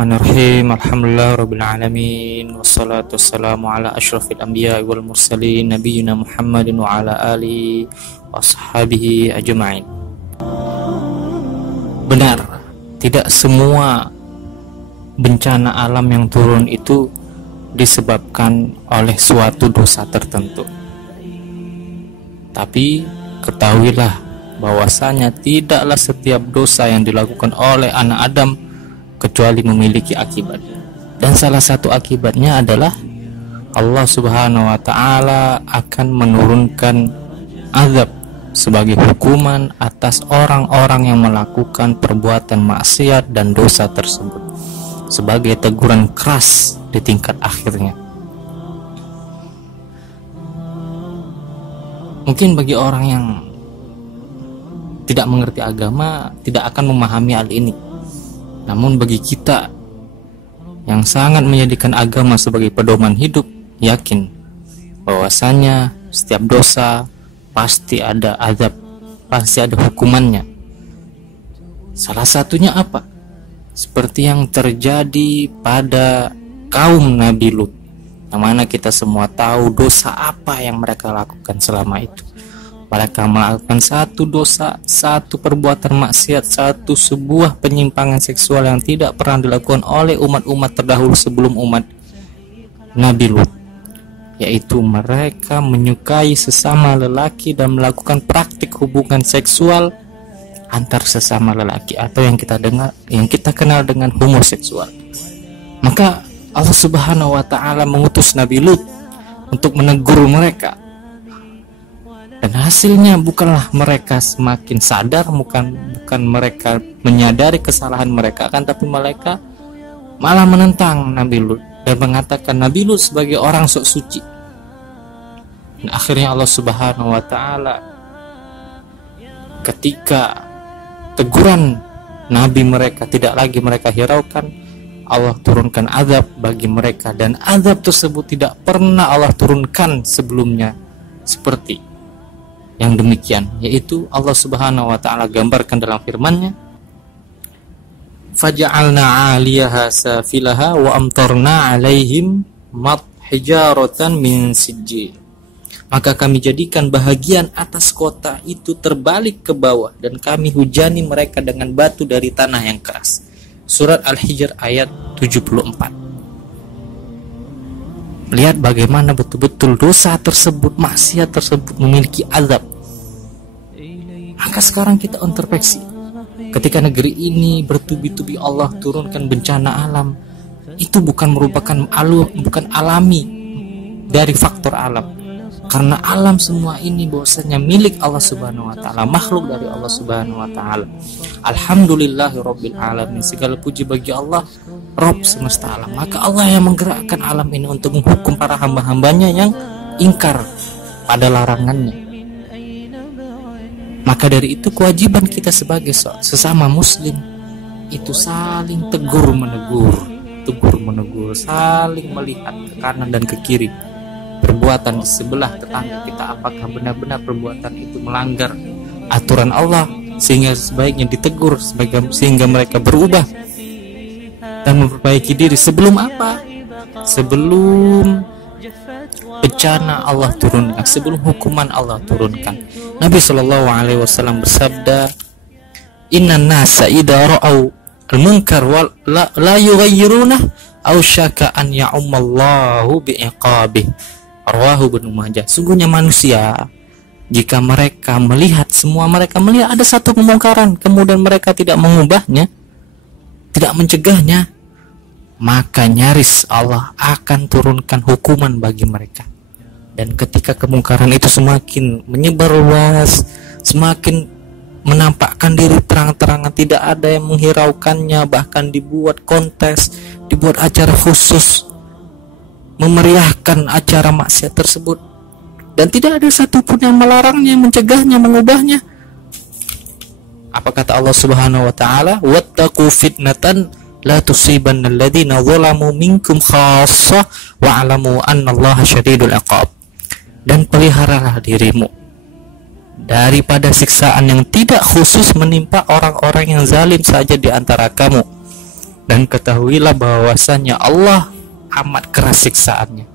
Bismillahirrahmanirrahim. Alhamdulillah rabbil alamin. Wassalatu wassalamu ala asyrafil anbiya wal mursalin nabiyina Muhammadin wa ala alihi washabihi ajma'in. Benar, tidak semua bencana alam yang turun itu disebabkan oleh suatu dosa tertentu. Tapi ketahuilah bahwasanya tidaklah setiap dosa yang dilakukan oleh anak Adam kecuali memiliki akibat. Dan salah satu akibatnya adalah Allah Subhanahu wa taala akan menurunkan azab sebagai hukuman atas orang-orang yang melakukan perbuatan maksiat dan dosa tersebut, sebagai teguran keras di tingkat akhirnya. Mungkin bagi orang yang tidak mengerti agama tidak akan memahami hal ini. Namun bagi kita yang sangat menjadikan agama sebagai pedoman hidup, yakin bahwasanya setiap dosa pasti ada azab, pasti ada hukumannya. Salah satunya apa? Seperti yang terjadi pada kaum Nabi Lut, yang mana kita semua tahu dosa apa yang mereka lakukan selama itu. Mereka melakukan satu dosa, satu perbuatan maksiat, sebuah penyimpangan seksual yang tidak pernah dilakukan oleh umat-umat terdahulu sebelum umat Nabi Lut, yaitu mereka menyukai sesama lelaki dan melakukan praktik hubungan seksual antar sesama lelaki, atau yang kita kenal dengan homoseksual. Maka Allah Subhanahu wa taala mengutus Nabi Lut untuk menegur mereka. Dan hasilnya bukanlah mereka semakin sadar, bukan mereka menyadari kesalahan mereka, kan, tapi mereka malah menentang Nabi Lut dan mengatakan Nabi Lut sebagai orang sok suci. Dan akhirnya Allah Subhanahu wa taala ketika teguran Nabi mereka tidak lagi mereka hiraukan, Allah turunkan azab bagi mereka, dan azab tersebut tidak pernah Allah turunkan sebelumnya seperti yang demikian, yaitu Allah Subhanahu wa taala gambarkan dalam firman-Nya, faja'alna 'aliyaha safilaha wa amtarna 'alaihim hijaratan min sijjil. Maka kami jadikan bahagian atas kota itu terbalik ke bawah, dan kami hujani mereka dengan batu dari tanah yang keras. Surat Al-Hijr ayat 74. Lihat bagaimana betul-betul dosa tersebut, maksiat tersebut memiliki azab. Maka sekarang kita introspeksi. Ketika negeri ini bertubi-tubi Allah turunkan bencana alam, itu bukan alami dari faktor alam. Karena alam semua ini bahwasanya milik Allah Subhanahu wa taala, makhluk dari Allah Subhanahu wa taala. Alhamdulillahirabbil alamin. Segala puji bagi Allah, Rabb semesta alam. Maka Allah yang menggerakkan alam ini untuk menghukum para hamba-hambanya yang ingkar pada larangannya. Maka dari itu kewajiban kita sebagai sesama muslim itu saling tegur menegur, saling melihat ke kanan dan ke kiri perbuatan di sebelah tetangga kita, apakah benar-benar perbuatan itu melanggar aturan Allah, sehingga sebaiknya ditegur sehingga mereka berubah dan memperbaiki diri. Sebelum apa? Sebelum bencana Allah turunkan, sebelum hukuman Allah turunkan. Nabi Shallallahu Alaihi Wasallam bersabda, Inna nasa idza ra'au al-munkar wa la yughayyirunah aw syaka an ya'ummallahu bi'iqabih. Rawahu Ibnu Majah. Sungguhnya manusia, jika mereka melihat ada satu kemungkaran, kemudian mereka tidak mengubahnya, tidak mencegahnya, maka nyaris Allah akan turunkan hukuman bagi mereka. Dan ketika kemungkaran itu semakin menyebar luas, semakin menampakkan diri terang-terangan, tidak ada yang menghiraukannya, bahkan dibuat kontes, dibuat acara khusus memeriahkan acara maksiat tersebut, dan tidak ada satupun yang melarangnya, mencegahnya, mengubahnya. Apa kata Allah Subhanahu wa taala? Wattaqu fitnatan la tusibanna alladziina zalamu minkum khassah wa'lamu annallaha syadidul 'iqab. Dan peliharalah dirimu daripada siksaan yang tidak khusus menimpa orang-orang yang zalim saja di antara kamu. Dan ketahuilah bahwasanya Allah amat keras siksaannya.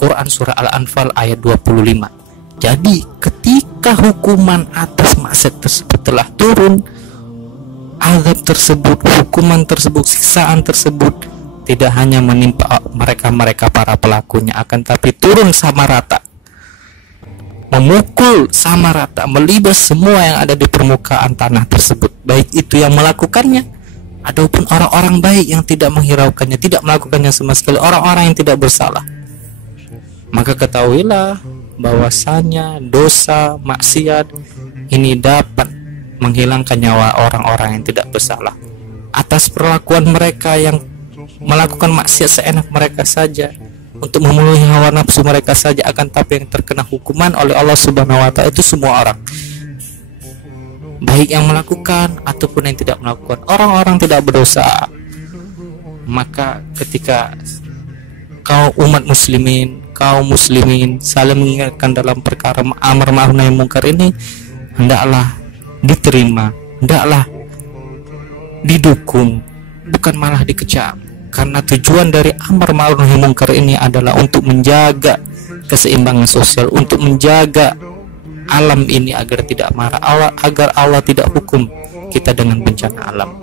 Quran surah Al-Anfal ayat 25. Jadi ketika hukuman atas maksiat tersebut telah turun, azab tersebut, hukuman tersebut, siksaan tersebut tidak hanya menimpa mereka para pelakunya, akan tapi turun sama rata, memukul sama rata, melibas semua yang ada di permukaan tanah tersebut, baik itu yang melakukannya ataupun orang-orang baik yang tidak menghiraukannya, tidak melakukannya sama sekali, orang-orang yang tidak bersalah. Maka ketahuilah bahwasanya dosa maksiat ini dapat menghilangkan nyawa orang-orang yang tidak bersalah atas perlakuan mereka yang melakukan maksiat seenak mereka saja, untuk memenuhi hawa nafsu mereka saja, akan tapi yang terkena hukuman oleh Allah Subhanahu wa Ta'ala itu semua orang, baik yang melakukan ataupun yang tidak melakukan, orang-orang tidak berdosa. Maka ketika kaum muslimin saling mengingatkan dalam perkara amar ma'ruf nahi munkar ini, hendaklah diterima, hendaklah didukung, bukan malah dikecam. Karena tujuan dari amar ma'ruf nahi munkar ini adalah untuk menjaga keseimbangan sosial, untuk menjaga alam ini agar tidak marah Allah, agar Allah tidak hukum kita dengan bencana alam.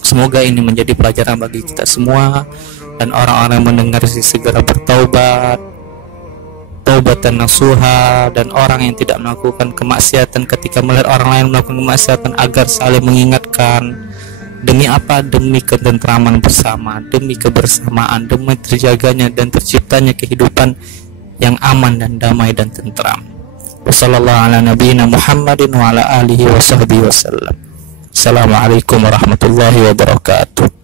Semoga ini menjadi pelajaran bagi kita semua, dan orang-orang yang mendengar segera bertaubat, taubatan nasuha, dan orang yang tidak melakukan kemaksiatan ketika melihat orang lain melakukan kemaksiatan agar saling mengingatkan. Demi apa? Demi ketentraman bersama, demi kebersamaan, demi terjaganya dan terciptanya kehidupan yang aman dan damai dan tentram. Wassalamualaikum warahmatullahi wabarakatuh.